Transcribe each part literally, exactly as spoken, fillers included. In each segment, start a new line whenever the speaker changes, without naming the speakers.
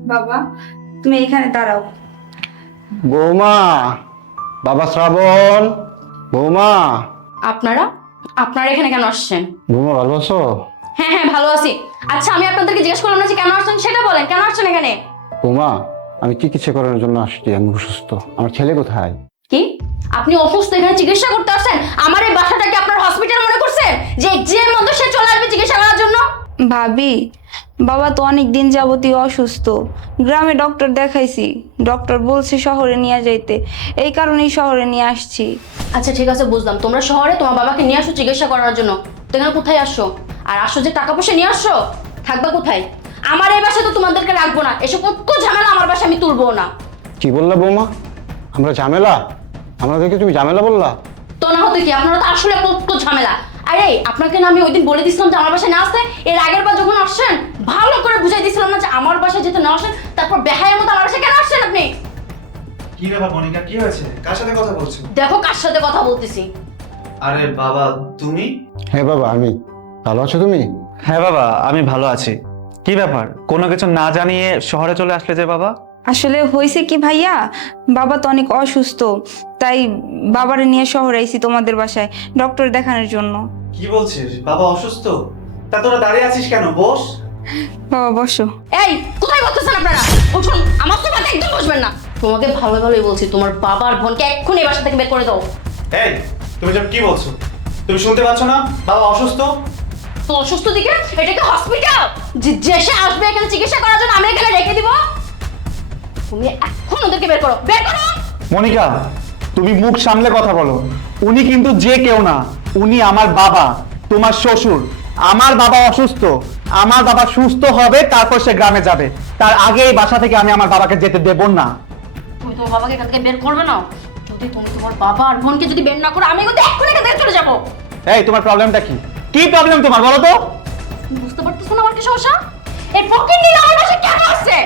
বাবা তুমি এখানে দাঁড়াও।
বৌমা, বাবা শ্রাবণ, বৌমা।
আপনারা আপনারা এখানে কেন আসছেন?
বৌমা ভালো আছো?
হ্যাঁ হ্যাঁ ভালো আছি। আচ্ছা আমি আপনাদেরকে জিজ্ঞেস করলাম না যে কেন আসছেন, সেটা বলেন, কেন আসছেন এখানে?
বৌমা, আমি চিকিৎসা করানোর জন্য আসছি। আমি অসুস্থ। আমার ছেলে কোথায়?
কি আপনি অসুস্থ, এখানে চিকিৎসা করতে আসছেন? আমার এই বাসাটাকে আপনার হসপিটাল মনে করছেন যে যে মধ্যে সে চলে আসবে চিকিৎসা করার জন্য?
ভাবি, বাবা তো অনেক দিন যাবতীয় অসুস্থ। গ্রামে ডক্টর দেখাইছি, ডক্টর বলছে শহরে নিয়ে যাইতে, এই কারণেই শহরে নিয়ে আসছি।
আচ্ছা ঠিক আছে বুঝলাম, তোমরা শহরে তোমার বাবাকে নিয়ে আসো চিকিৎসা করার জন্য। তো এখানে কোথায় আসছো? আর আসো যে টাকা পয়সা নিয়ে আসছো, থাকবা কোথায়? আমার এই বাসায় তো তোমাদেরকে রাখবো না, এসব কত ঝামেলা আমার বাসায় আমি তুলবো না।
কি বললা বৌমা? আমরা ঝামেলা? আমাদেরকে তুমি ঝামেলা বললা?
তো না হতে কি, আপনারা তো আসলে কত ঝামেলা। আরে আপনাকে না আমি ওই দিন বলে দিছিলাম যে আমার বাসায় না আসতে? এর আগের বার যখন আসছেন ভালো করে বুঝাই দিছিলাম না যে আমার বাসায় যেতে না আসেন, তারপর বেহায়ের মতো আমার বাসায় কেন আসছেন আপনি?
কি ব্যাপার মনিকা, কি হয়েছে? কার সাথে কথা বলছো?
দেখো কার সাথে কথা বলতেছি।
আরে বাবা তুমি?
হ্যাঁ বাবা, আমি। ভালো আছো তুমি?
হ্যাঁ বাবা, আমি ভালো আছি। কি ব্যাপার, কোনো কিছু না জানিয়ে শহরে চলে আসলে যে বাবা?
আসলে হয়েছে কি ভাইয়া, বাবা তো অনেক অসুস্থ, তাই বাবারে নিয়ে শহরে আইছি তোমাদের বাসায় ডক্টর দেখানোর জন্য।
কি বলছিস? বাবা অসুস্থ? তা তোরা দাঁড়িয়ে আছিস কেন? বস।
বাবা বসো।
এই কোথায় বসতেছেন আপনারা? উঠুন, আমার সোফাতে একদম বসবেন না। তোমাকে ভালো ভালোই বলছি, তোমার বাবার বোনকে এক্ষুনি এই বাসা থেকে বের করে দাও।
এই তুমি সব কি বলছো? তুমি শুনতে পাচ্ছ না বাবা অসুস্থ?
তো অসুস্থ দিকে এটা কি হসপিটাল যে যে সে আসবে এখানে চিকিৎসা করার জন্য আমি এখানে রেখে দিব? তুমি এখন ওদেরকে বের করো, বের করো।
মনিকা, তুমি মুখ সামলে কথা বলো। উনি কিন্তু যে কেউ না, উনি আমার বাবা, তোমার শ্বশুর। আমার বাবা অসুস্থ, আমার বাবা সুস্থ হবে তারপর সে গ্রামে যাবে। তার আগে এই বাসা থেকে আমি আমার বাবাকে যেতে দেব না।
তুমি তোমার বাবাকে এখান থেকে বের করবে না। যদি তুমি তোমার বাবা আর বোনকে যদি বের না করো, আমি কিন্তু এক্ষুনি এখান থেকে চলে যাবো।
এই তোমার প্রবলেমটা কি? কি প্রবলেম তোমার বলো তো?
বুঝতে পারতেছো না আমার কি সমস্যা? এই ফকির নিয়ে আমার বাসায় কেন আসছে?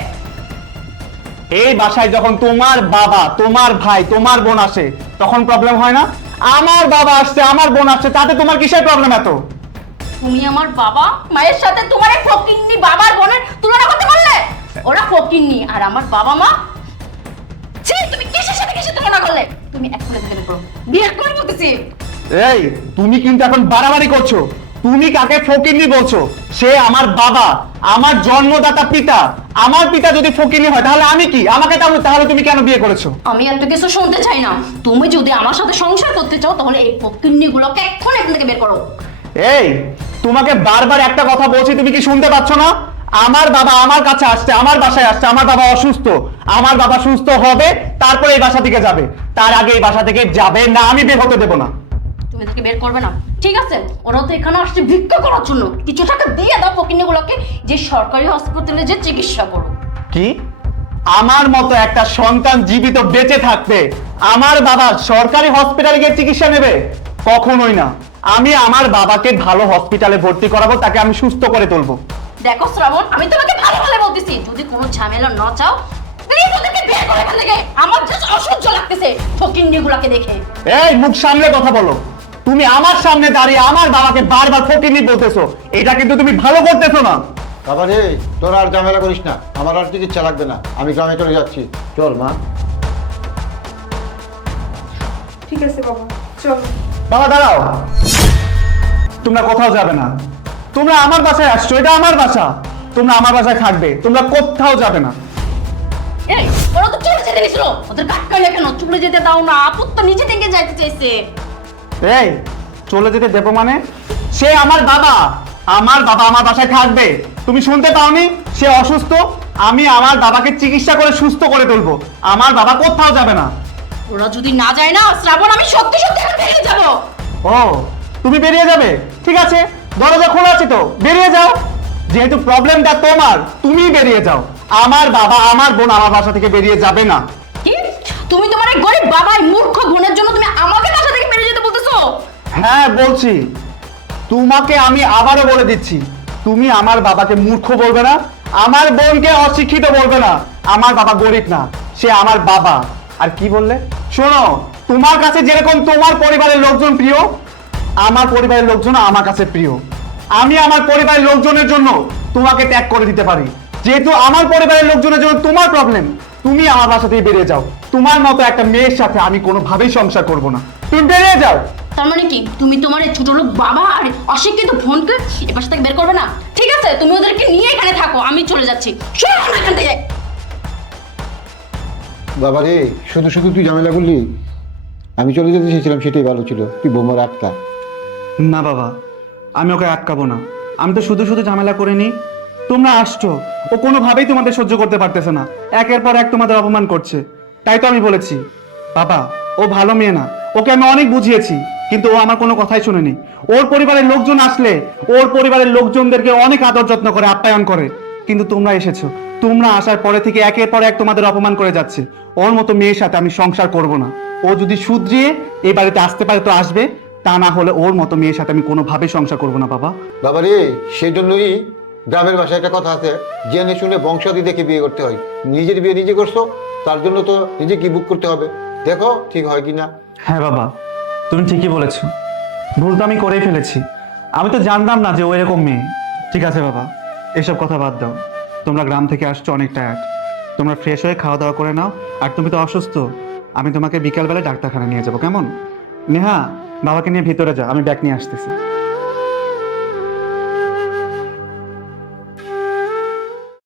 এই বাসায় যখন তোমার বাবা, তোমার ভাই, তোমার বোন আসে তখন প্রবলেম হয় না? আমার বাবা আসছে, আমার বোন আসছে, তাতে তোমার কিসের প্রবলেম এত?
তুমি আমার বাবা মায়ের সাথে তোমার এই ফকিন্নি বাবার বোনের তুলনা করতে পারলে? ওরা ফকিন্নি আর আমার বাবা মা। ছি, তুমি কিসের সাথে কিসের তুলনা করলে? তুমি এক্ষুনি থেকে বের করো, বিয়ে করে বলতেছি।
এই তুমি কিন্তু এখন বাড়াবাড়ি করছো। তুমি কাকে ফকিন্নি বলছো? সে আমার বাবা, আমার জন্মদাতা পিতা। আমার পিতা যদি ফকিন্নি হয় তাহলে আমি কি? আমাকে তাহলে তাহলে তুমি কেন বিয়ে করেছো?
আমি এত কিছু শুনতে চাই না। তুমি যদি আমার সাথে সংসার করতে চাও তাহলে এই ফকিন্নি গুলোকে এক্ষুনি এখান থেকে বের করো।
এই তোমাকে বারবার একটা কথা বলছি, তুমি কি শুনতে পাচ্ছ না? আমার বাবা আমার কাছে আসছে, আমার বাসায় আসছে। আমার বাবা অসুস্থ, আমার বাবা সুস্থ হবে তারপরে এই বাসা থেকে যাবে। তার আগে এই বাসা থেকে যাবে না, আমি বের হতে দেবো না।
তুমি তাকে বের করবে না, ঠিক আছে? ওরা তো এখানে আসছে ভিক্ষা করার জন্য, কিছু টাকা দিয়ে দাও ফকিন্নি গুলোকে, যে সরকারি হাসপাতালে যে চিকিৎসা করো।
কি? আমার মতো একটা সন্তান জীবিত বেঁচে থাকতে আমার বাবা সরকারি হসপিটালে গিয়ে চিকিৎসা নেবে? কখনোই না। আমি আমার বাবাকে ভালো হসপিটালে ভর্তি করাবো, তাকে আমি সুস্থ করে তুলবো।
দেখো শ্রাবণ, আমি তোমাকে ভালো ভালো বলতেছি, যদি কোনো ঝামেলা না চাও প্লিজ ওদেরকে বের করে এখান থেকে। আমার জাস্ট অসহ্য লাগতেছে ফকিন্নি গুলোকে দেখে।
এই মুখ সামলে কথা বলো। তুমি আমার সামনে দাঁড়িয়ে আমার বাবাকে বারবার ফকিন্নি বলতেছো, এটা কিন্তু তুমি ভালো করতেছো না।
বাবা রে, তোরা আর ঝামেলা করিস না। আমার আর চিকিৎসা লাগবে না। আমি গ্রামে চলে যাচ্ছি। চল মা।
ঠিক আছে বাবা, চলো।
বাবা দাঁড়াও, তোমরা কোথাও যাবে না। তোমরা আমার বাসায় আসছো, এটা আমার বাসা। তোমরা আমার বাসায় থাকবে, তোমরা কোথাও যাবে না।
এই ওরা তো চলে যেতে নিছিল, ওদের কাটকাইলে কেন? চলে যেতে দাও না, আপু তো নিজে থেকে যাইতে চাইছে।
এই চলে যেতে দেবো মানে? সে আমার বাবা, আমার বাবা আমার বাসায় থাকবে। তুমি শুনতে পাওনি? সে অসুস্থ, আমি আমার বাবাকে চিকিৎসা করে সুস্থ করে তুলবো। আমার বাবা কোথাও যাবে না।
ওরা যদি না যায় না শ্রাবণ, আমি সত্যি সত্যি এখান থেকে বেরিয়ে যাবো।
ও তুমি বেরিয়ে যাবে? ঠিক আছে, দরজা খোলা আছে তো, বেরিয়ে যাও। যেহেতু প্রবলেমটা তোমার, তুমি বেরিয়ে যাও। আমার বাবা আমার বোন আমার বাসা থেকে বেরিয়ে যাবে না।
কি তুমি তোমার এই গরিব বাবার মূর্খ বোনের জন্য তুমি আমাকে বাসা থেকে বেরিয়ে যেতে বলতেছো?
হ্যাঁ বলছি। তোমাকে আমি আবারও বলে দিচ্ছি, তুমি আমার বাবাকে মূর্খ বলবে না, আমার বোনকে অশিক্ষিত বলবে না। আমার বাবা গরিব না, সে আমার বাবা। আর কি বললে? শোনো, তোমার কাছে যেরকম তোমার পরিবারের লোকজন প্রিয়, আমার পরিবারের লোকজন আমার কাছে প্রিয়। আমি আমার পরিবারের লোকজনের জন্য তোমাকে ত্যাগ করে দিতে পারি, যেহেতু আমার পরিবারের লোকজনের জন্য তোমার প্রবলেম, তুমি আমার বাসা থেকে বেরিয়ে যাও। তোমার মতো একটা মেয়ের সাথে আমি কোনোভাবেই সংসার করব না, তুমি বেরিয়ে যাও।
তার মানে কি তুমি তোমার এই ছোট লোক বাবা আর অশিক্ষিত বোনকে এ পাশ থেকে বের করবে না? ঠিক আছে, তুমি ওদেরকে নিয়ে এখানে থাকো, আমি চলে যাচ্ছি। সরে যাও না এখান থেকে।
বাবা রে, শুধু শুধু তুই ঝামেলা করলি। আমি চলে যেতে চেয়েছিলাম, সেটাই ভালো ছিল। তুই বোমার আটকা।
না বাবা, আমি ওকে আটকাবো না। আমি তো শুধু শুধু ঝামেলা করে নি। তোমরা আসছো, ও কোনোভাবেই তোমাদের সহ্য করতে পারতেছে না, একের পর এক তোমাদের অপমান করছে। তাই তো আমি বলেছি বাবা, ও ভালো মেয়ে না, ওকে আমি অনেক বুঝিয়েছি, কিন্তু ও আমার কোনো কথাই শুনেনি। ওর পরিবারের লোকজন আসলে ওর পরিবারের লোকজনদেরকে অনেক আদর যত্ন করে, আপ্যায়ন করে। কিন্তু তোমরা এসেছো, তোমরা আসার পরে থেকে একের পর এক তোমাদের অপমান করে যাচ্ছে। ওর মতো মেয়ের সাথে আমি সংসার করব না। ও যদি শুধরিয়ে এই বাড়িতে আসতে পারে তো আসবে, তা না হলে ওর মতো মেয়ের সাথে আমি কোনোভাবে সংসার করব না বাবা।
বাবা রে, সেই জন্যই গ্রামের ভাষায় একটা কথা আছে, জেনে শুনে বংশাদি দেখে বিয়ে করতে হয়। নিজের বিয়ে নিজে করছো, তার জন্য তো নিজে কি বুক করতে হবে। দেখো ঠিক হয় কিনা।
হ্যাঁ বাবা, তুমি ঠিকই বলেছো, ভুল তো আমি করেই ফেলেছি। আমি তো জানতাম না যে ও এরকম মেয়ে। ঠিক আছে বাবা, এসব কথা বাদ দাও। তোমরা গ্রাম থেকে আসছো অনেক টায়ার্ড, তোমরা ফ্রেশ হয়ে খাওয়া দাওয়া করে নাও। আর তুমি তো অসুস্থ, আমি তোমাকে বিকালবেলা ডাক্তারখানা নিয়ে যাবো, কেমন? নেহা, বাবাকে নিয়ে ভিতরে যা, আমি ব্যাগ নিয়ে আসতেছি।